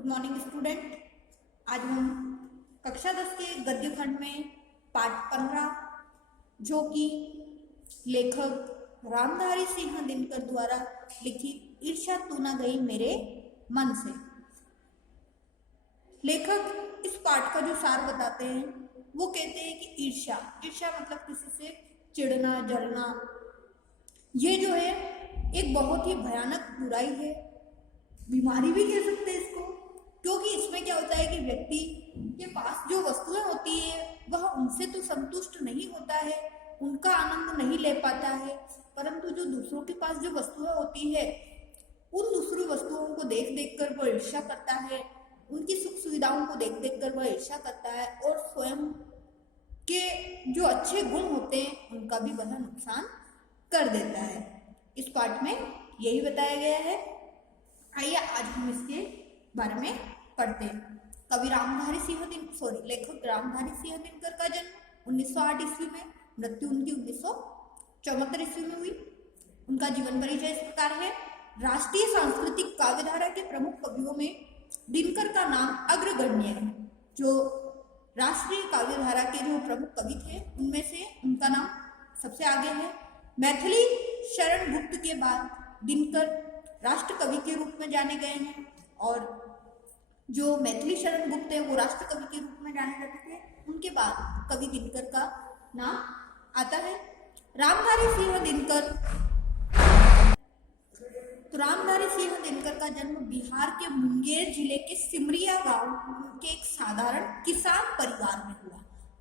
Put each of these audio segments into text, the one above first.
Good morning student. आज हम कक्षा 10 के गद्य खंड में पाठ 15 जो कि लेखक रामधारी सिंह दिनकर द्वारा लिखित ईर्ष्या तू न गई मेरे मन से। लेखक इस पाठ का जो सार बताते हैं वो कहते हैं कि ईर्ष्या ईर्ष्या मतलब किसी से चिढ़ना जलना, ये जो है एक बहुत ही भयानक बुराई है, बीमारी भी कह सकते हैं इसको। क्योंकि इसमें क्या होता है कि व्यक्ति के पास जो वस्तुएं होती है वह उनसे तो संतुष्ट नहीं होता है, उनका आनंद नहीं ले पाता है, परंतु जो दूसरों के पास जो वस्तुएं होती है उन दूसरी वस्तुओं को देख देख कर वह ईर्ष्या करता है, उनकी सुख सुविधाओं को देख देख कर वह ईर्ष्या करता है और स्वयं के जो अच्छे गुण होते हैं उनका भी वह नुकसान कर देता है। इस पाठ में यही बताया गया है। आइए आज हम इसके बारे में पढ़ते हैं। कवि लेखक रामधारी सिंह दिनकर का जन्म 1908 ईस्वी में, मृत्यु उनकी 1974 ईस्वी में हुई। उनका जीवन परिचय इस प्रकार है। राष्ट्रीय सांस्कृतिक काव्यधारा के प्रमुख कवियों में दिनकर का नाम अग्रगण्य है। जो राष्ट्रीय काव्यधारा के जो प्रमुख कवि थे उनमें से उनका नाम सबसे आगे है। मैथिली शरण गुप्त के बाद दिनकर राष्ट्र कवि के रूप में जाने गए हैं और जो मैथिली शरण गुप्त है वो राष्ट्र कवि के रूप में जाने जाते थे। उनके बाद कवि दिनकर का नाम आता है। रामधारी सिंह दिनकर का जन्म बिहार के मुंगेर जिले के सिमरिया गांव के एक साधारण किसान परिवार में हुआ।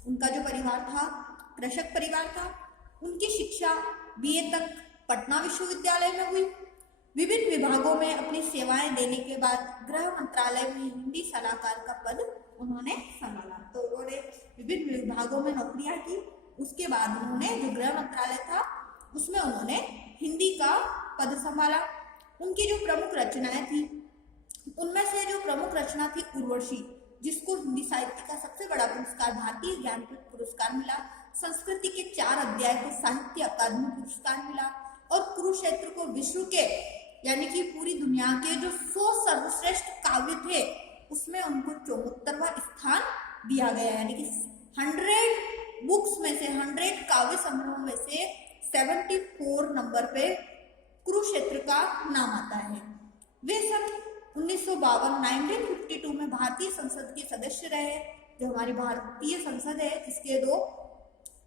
उनका जो परिवार था कृषक परिवार था। उनकी शिक्षा बीए तक पटना विश्वविद्यालय में हुई। विभिन्न विभागों में अपनी सेवाएं देने के बाद गृह मंत्रालय में हिंदी सलाहकार का पद उन्होंने संभाला। तो उन्होंने विभिन्न विभागों में नौकरियां की। उसके बाद उन्होंने जो गृह मंत्रालय था उसमें उन्होंने हिंदी का पद संभाला। उनकी जो प्रमुख रचनाएं थी उनमें से जो प्रमुख रचना थी उर्वशी, जिसको हिंदी साहित्य का सबसे बड़ा पुरस्कार भारतीय ज्ञानपीठ पुरस्कार मिला। संस्कृति के 4 अध्याय को साहित्य अकादमी पुरस्कार मिला और कुरुक्षेत्र को विश्व के यानी कि पूरी दुनिया के जो 100 सर्वश्रेष्ठ काव्य थे उसमें उनको 74वां स्थान दिया गया। यानी कि 100 बुक्स में से 100 काव्य संग्रहों में से 74 नंबर पे कुरुक्षेत्र का नाम आता है। वे सन 1952 में भारतीय संसद के सदस्य रहे। जो हमारी भारतीय संसद है जिसके 2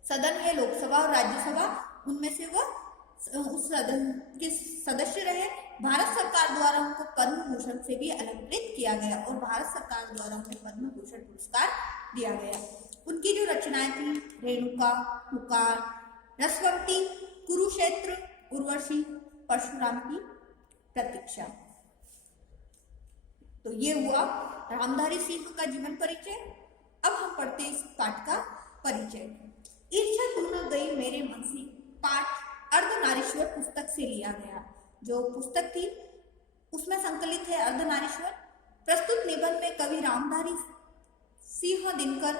सदन है, लोकसभा और राज्यसभा, उनमें से वह उस सदन के सदस्य रहे। भारत सरकार द्वारा उनको पद्म भूषण से भी अलंकृत किया गया और भारत सरकार द्वारा उन्हें पद्म भूषण पुरस्कार दिया गया। उनकी जो रचनाएं थी रेणुका, पुकार, रसवंती, कुरुक्षेत्र, उर्वशी, परशुराम की प्रतीक्षा। तो ये हुआ रामधारी सिंह का जीवन परिचय। अब हम पढ़ते इस पाठ का परिचय। ईर्ष्या तू न गई मेरे मन से पाठ अर्धनारीश्वर पुस्तक से लिया गया। जो पुस्तक थी उसमें संकलित है अर्धनारीश्वर। प्रस्तुत निबंध में कवि रामधारी सिंह दिनकर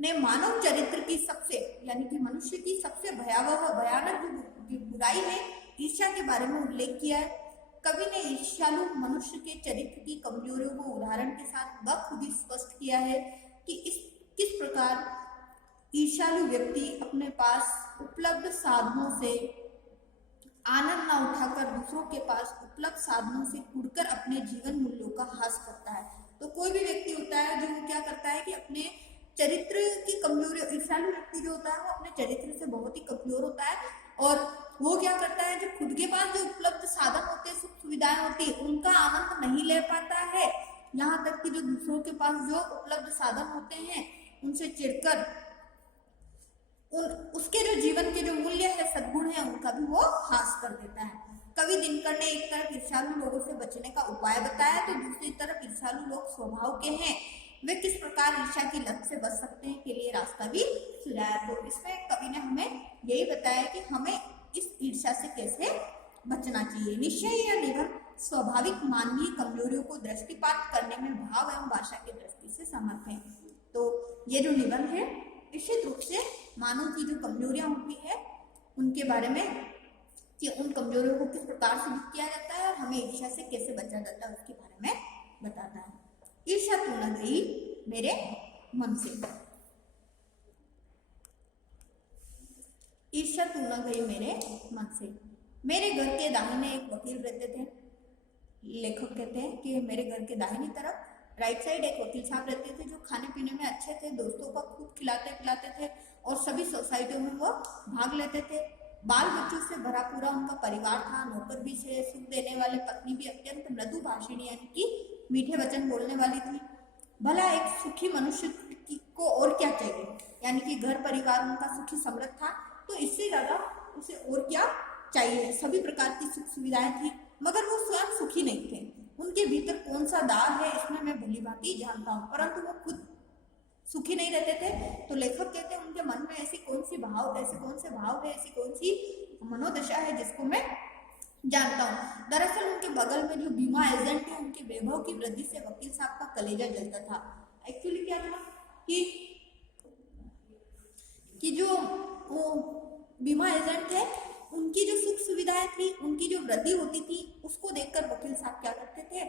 ने मानव चरित्र की सबसे यानी कि मनुष्य की सबसे भयानक जो बुराई है ईर्ष्या के बारे में उल्लेख किया है। कवि ने ईर्ष्यालु मनुष्य के चरित्र की कमजोरियों को उदाहरण के साथ बखूबी ही स्पष्ट किया है कि किस प्रकार ईर्ष्यालु व्यक्ति अपने पास उपलब्ध साधनों से आनंद न उठाकर दूसरों के पास उपलब्ध साधनों से कुड़कर अपने जीवन मूल्यों का ह्रास करता है। तो कोई भी व्यक्ति होता है जो क्या करता है कि अपने चरित्र की कमजोरी, ईर्ष्यालु व्यक्ति जो होता है वो अपने चरित्र से बहुत ही कमजोर होता है और वो क्या करता है जो खुद के पास जो उपलब्ध साधन होते हैं, सुख सुविधाएं होती है, उनका आनंद नहीं ले पाता है। यहाँ तक कि जो दूसरों के पास जो उपलब्ध साधन होते हैं उनसे चिढ़कर उसके जो जीवन के जो मूल्य है, सद्गुण है, उनका भी वो ह्रास कर देता है। कवि दिनकर ने एक तरफ ईर्ष्यालु लोगों से बचने का उपाय बताया तो दूसरी तरफ ईर्ष्यालु लोग स्वभाव के हैं, वे किस प्रकार ईर्ष्या की लत से बच सकते हैं के लिए रास्ता भी सुझाया। तो इसमें कवि ने हमें यही बताया कि हमें इस ईर्ष्या से कैसे बचना चाहिए। निश्चय यह निबंध स्वाभाविक मानवीय कमजोरियों को दृष्टिपात करने में भाव एवं भाषा की दृष्टि से समर्थ है। तो ये जो निबंध है निश्चित रूप से मानव की जो कमजोरियां होती है उनके बारे में कि उन कमजोरियों को किस प्रकार से दूर किया जाता है और हमें ईर्ष्या से कैसे बचा जाता है उसके बारे में बताता है। ईर्ष्या तू न गई मेरे मन से। ईर्ष्या तू न गई मेरे मन से। मेरे घर के दाहिने एक वकील रहते थे। लेखक कहते हैं कि मेरे घर के दाहिनी तरफ राइट साइड एक वकील साहब रहते थे जो खाने पीने में अच्छे थे, दोस्तों को खूब खिलाते पिलाते थे और सभी सोसाइटियों में वो भाग लेते थे। बाल बच्चों से भरा पूरा उनका परिवार था। नौकर भी से सुख देने वाले, पत्नी भी अत्यंत मृदु भाषिणी यानी कि मीठे वचन बोलने वाली थी। भला एक सुखी मनुष्य को और क्या चाहिए, यानी कि घर परिवार उनका सुखी समृद्ध था, तो इससे ज्यादा उसे और क्या चाहिए। सभी प्रकार की सुख सुविधाएं थी, मगर वो स्वयं सुखी नहीं थे। उनके भीतर कौन सा दाग है इसमें मैं भली भांति जानता हूँ, परंतु वो खुद सुखी नहीं रहते थे। तो लेखक कहते हैं उनके मन में ऐसे कौन से भाव है, ऐसी कौन सी मनोदशा है जिसको मैं जानता हूँ। दरअसल उनके बगल में जो बीमा एजेंट है, उनके वैभव की वृद्धि से वकील साहब का कलेजा जलता था। एक्चुअली क्या था कि जो वो बीमा एजेंट थे, उनकी जो सुख सुविधाएं थी, उनकी जो वृद्धि होती थी, उसको देखकर वकील साहब क्या करते थे,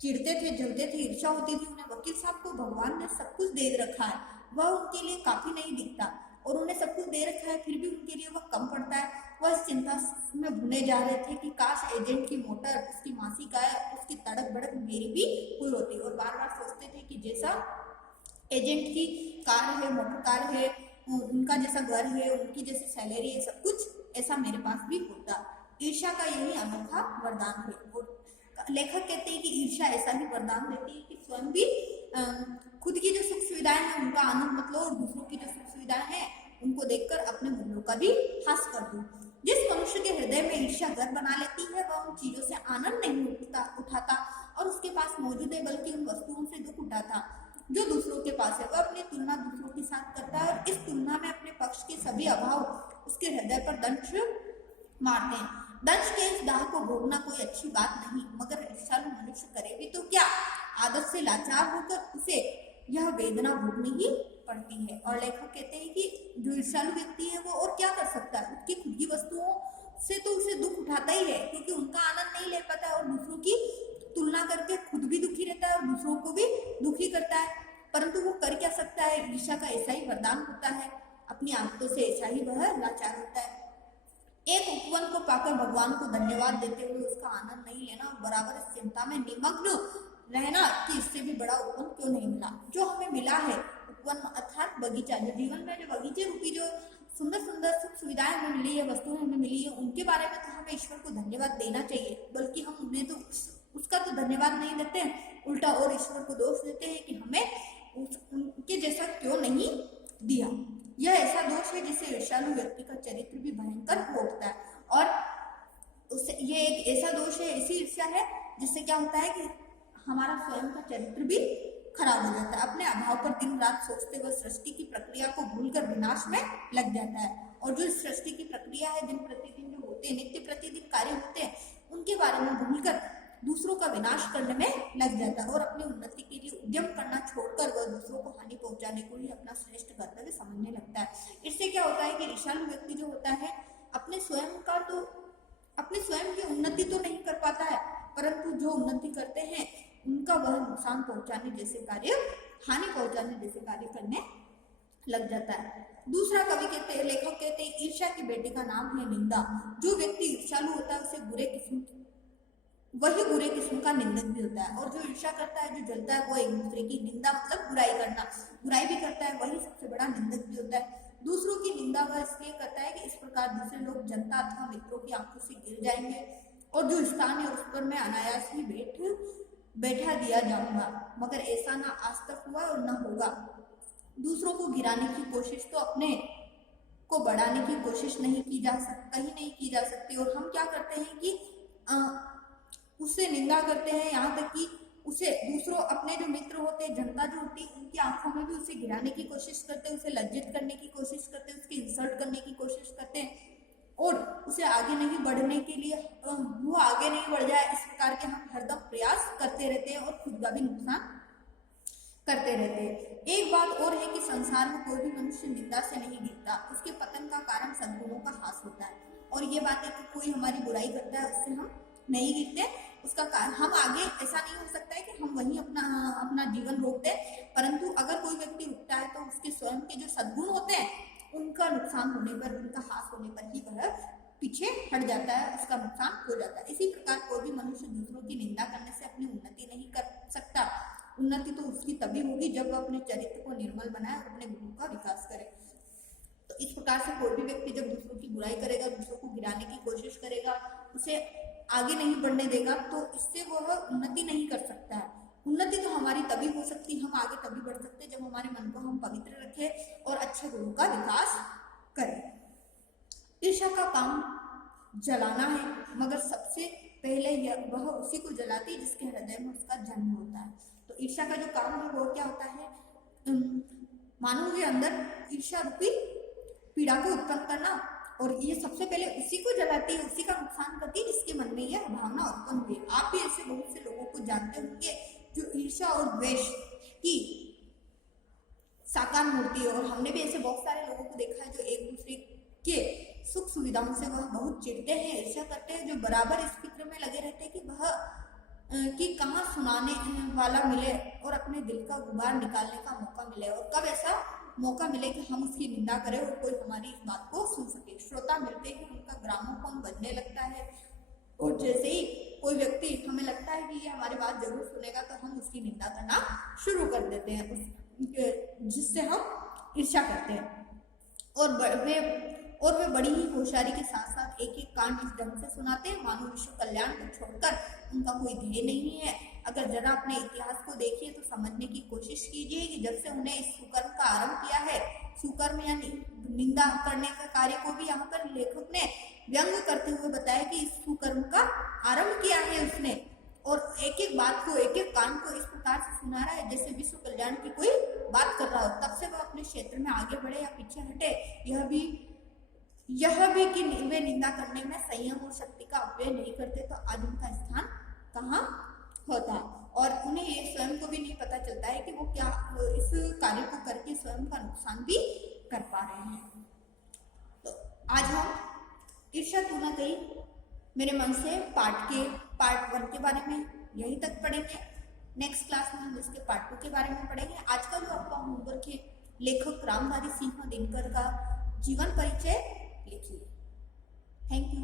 चिढ़ते थे, जलते थे, ईर्ष्या होती थी उन्हें। वकील साहब को भगवान ने सब कुछ दे रखा है, वह उनके लिए काफी नहीं दिखता, और उन्हें सब कुछ दे रखा है फिर भी उनके लिए वह कम पड़ता है। वह इस चिंता में भुने जा रहे थे कि काश एजेंट की मोटर, उसकी मासिक आय, उसकी तड़क भड़क मेरी भी हुई होती, और बार बार सोचते थे कि जैसा एजेंट की कार है, मोटर कार है, उनका जैसा घर है, उनकी जैसी सैलरी है, सब कुछ ऐसा मेरे पास भी होता। ईर्ष्या का यही अनोखा वरदान है। और लेखक कहते हैं कि ईर्ष्या ऐसा ही वरदान देती है कि स्वयं भी खुद की जो सुख सुविधाएं हैं उनका आनंद मत लो, और दूसरों की जो सुख सुविधाएं हैं उनको देखकर अपने मूल्यों का भी ह्रास कर दो। जिस मनुष्य के हृदय में ईर्ष्या घर बना लेती है, वह उन चीजों से आनंद नहीं उठाता और उसके पास मौजूद है, बल्कि उन वस्तुओं से दुख उठाता जो दूसरों के पास है। वह अपनी तुलना दूसरों के साथ करता है और इस तुलना में अपने पक्ष के सभी अभाव उसके हृदय पर दंश मारते हैं। दंश के इस दाह को भोगना कोई अच्छी बात नहीं, मगर ईर्ष्यालु मनुष्य करे भी तो क्या, आदत से लाचार होकर उसे यह वेदना भोगनी ही पड़ती है। और लेखक कहते हैं कि जो ईर्ष्यालु व्यक्ति है वो और क्या कर सकता है, उसकी खुद की वस्तुओं से तो उसे दुख उठाता ही है, क्योंकि उनका आनंद नहीं ले पाता है और दूसरों की तुलना करके खुद भी दुखी रहता है और दूसरों को भी दुखी करता है। परंतु वो कर क्या सकता है, ईर्ष्या का ऐसा ही वरदान होता है, अपनी आदतों से ऐसा ही वह लाचार होता है। एक उपवन को पाकर भगवान को धन्यवाद देते हुए उसका आनंद नहीं लेना और बराबर इस चिंता में निमग्न रहना कि इससे भी बड़ा उपवन क्यों नहीं मिला। जो हमें मिला है उपवन अर्थात बगीचा, जो जीवन में जो बगीचे रूपी जो सुंदर सुंदर सुख सुविधाएं हमें मिली है, वस्तुएं हमें मिली है, उनके बारे में तो हमें ईश्वर को धन्यवाद देना चाहिए, बल्कि हम उन्हें तो उसका तो धन्यवाद नहीं देते हैं, उल्टा और ईश्वर को दोष देते हैं कि हमें उनके जैसा क्यों नहीं दिया। यह ऐसा दोष है जिससे ईर्ष्यालु व्यक्ति का चरित्र भी भयंकर हो उठता है, और उससे ये एक ऐसा दोष है, ऐसी ईर्ष्या है जिससे क्या होता है कि हमारा स्वयं का चरित्र भी खराब हो जाता है। अपने अभाव पर दिन रात सोचते हुए सृष्टि की प्रक्रिया को भूलकर विनाश में लग जाता है, और जो सृष्टि की प्रक्रिया है, दिन प्रतिदिन जो होते हैं, नित्य प्रतिदिन कार्य होते हैं, उनके बारे में भूलकर दूसरों का विनाश करने में लग जाता है और अपनी उन्नति के लिए उद्यम करना छोड़कर वह दूसरों को हानि पहुंचाने को ही अपना श्रेष्ठ कर्तव्य समझने लगता है। इससे क्या होता है कि ईर्ष्यालु व्यक्ति जो होता है अपने स्वयं की उन्नति तो नहीं कर पाता है, परंतु जो उन्नति करते हैं उनका वह नुकसान पहुंचाने जैसे कार्य, हानि पहुंचाने जैसे कार्य करने लग जाता है। दूसरा कवि कहते हैं, लेखक कहते हैं, ईर्ष्या की बेटी का नाम है निंदा। जो व्यक्ति ईर्ष्यालु होता है उसे बुरे किस्म का निंदक भी होता है, और जो ईर्ष्या करता है, जो जलता है, वो एक दूसरे की निंदा मतलब बुराई करना, बुराई भी करता है, वही सबसे बड़ा निंदक भी होता है। दूसरों की निंदा वह इसलिए करता है कि इस प्रकार दूसरे लोग जनता अथवा मित्रों की आंखों से गिर जाएंगे और जो स्थान है उस पर मैं अनायास ही बैठा दिया जाऊंगा, मगर ऐसा ना आज तक हुआ और न होगा। दूसरों को गिराने की कोशिश तो अपने को बढ़ाने की कोशिश कहीं नहीं की जा सकती, और हम क्या करते हैं कि उससे निंदा करते हैं, यहाँ तक कि उसे दूसरों अपने जो मित्र होते हैं, जनता जो होती है, उनकी आंखों में भी उसे गिराने की कोशिश करते हैं, उसे लज्जित करने की कोशिश करते हैं, उसकी इंसल्ट करने की कोशिश करते हैं, और उसे आगे नहीं बढ़ने के लिए वो आगे नहीं बढ़ जाए, इस प्रकार के हम हरदम प्रयास करते रहते हैं और खुद का भी नुकसान करते रहते हैं। एक बात और है कि संसार में कोई भी मनुष्य निंदा से नहीं गिरता, उसके पतन का कारण सद्गुणों का ह्रास होता है, और ये बात है कि कोई हमारी बुराई करता है उससे हम नहीं गिरते, उसका हम आगे ऐसा नहीं हो सकता है कि हम वहीं अपना जीवन रोक दें, परंतु अगर कोई व्यक्ति रुकता है तो उसके स्वयं के जो सद्गुण होते हैं उनका नुकसान होने पर, उनका हास होने पर ही वह पीछे हट जाता है, उसका नुकसान हो जाता है। इसी प्रकार कोई भी मनुष्य दूसरों की निंदा करने से अपनी उन्नति नहीं कर सकता। उन्नति तो उसकी तभी होगी जब वह अपने चरित्र को निर्मल बनाए और अपने गुणों का विकास करे। तो इस प्रकार से कोई भी व्यक्ति जब दूसरों की बुराई करेगा, दूसरों को गिराने की कोशिश करेगा, उसे आगे नहीं बढ़ने देगा, तो इससे वह उन्नति नहीं कर सकता है। उन्नति तो हमारी तभी हो सकती, हम आगे तभी बढ़ सकते जब हमारे मन को हम पवित्र रखें और अच्छे गुणों का विकास करें। ईर्ष्या का काम जलाना है, मगर सबसे पहले वह उसी को जलाती है जिसके हृदय में उसका जन्म होता है। तो ईर्ष्या का जो काम है वो क्या होता है, मानव के अंदर ईर्ष्या रूपी पीड़ा को उत्पन्न करना, और ये सबसे पहले उसी को जलाती है, उसी का नुकसान करती है जिसके मन में यह भावना उत्पन्न हुई। आप भी ऐसे बहुत से लोगों को जानते होंगे जो ईर्ष्या और द्वेष की साकार मूर्ति है, और हमने भी ऐसे बहुत सारे लोगों को देखा है जो एक दूसरे के सुख सुविधाओं से वह बहुत चिढ़ते हैं, ईर्ष्या करते हैं, जो बराबर इस फिक्र में लगे रहते हैं कि वह कि कहाँ सुनाने वाला मिले और अपने दिल का गुबार निकालने का मौका मिले, और कब ऐसा मौका मिले कि हम उसकी निंदा करें और कोई हमारी इस बात को सुन सके। श्रोता मिलते ही उनका ग्रामोफोन बजने लगता है, और जैसे ही कोई व्यक्ति हमें लगता है कि ये हमारी बात जरूर सुनेगा तो हम उसकी निंदा करना शुरू कर देते हैं, जिससे हम ईर्ष्या करते हैं। और वे बड़ी ही होशियारी के साथ साथ एक एक कांड इस ढंग से सुनाते हैं मानो विश्व कल्याण को छोड़कर उनका कोई ध्येय नहीं है। अगर जरा अपने इतिहास को देखिए तो समझने की कोशिश कीजिए कि जब से उन्हें इस सुकर्म का आरंभ किया है, सुकर्म या निंदा करने का कार्य को भी यहाँ पर लेखक ने व्यंग करते हुए बताया कि इस सुकर्म का आरंभ किया है उसने, और एक एक बात को, एक एक कांड को इस प्रकार से सुना रहा है जैसे विश्व कल्याण की कोई बात कर रहा हो। तब से वह अपने क्षेत्र में आगे बढ़े या पीछे हटे, यह भी कि वे निंदा करने में संयम और शक्ति का अपव्यय नहीं करते तो आज उनका स्थान कहाँ होता, और उन्हें ये स्वयं को भी नहीं पता चलता है कि वो क्या इस कार्य को करके स्वयं का नुकसान भी कर पा रहे हैं। तो आज हम ईर्ष्या तू न कही मेरे मन से पार्ट 1 के बारे में यहीं तक पढ़ेंगे। नेक्स्ट क्लास में हम इसके पार्ट 2 के बारे में पढ़ेंगे। आज का जो आपका होमवर्क है, लेखक रामधारी सिंह दिनकर का जीवन परिचय लिखिए। Thank you.